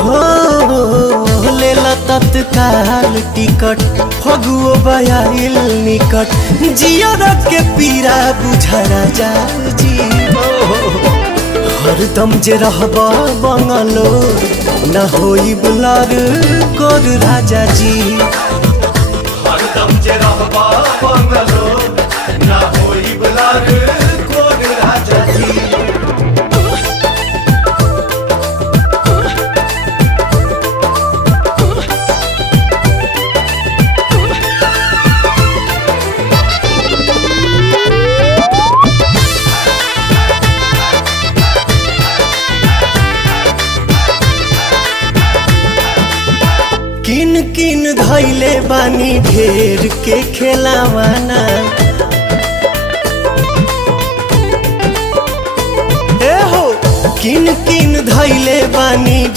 हो लेला तत्काल टिकट फगुओ बयाइल निकट जियर के पीरा बुझा राजा जी हरदम जे रहबा बंगलो न होई बुलार कोर राजा जी हरदम जे रहबा बंगलो ना होई बुलार कोर राजा जी। किन किन धैले बानी ढेर के खेलावाना ए हो किन किन धैले बानी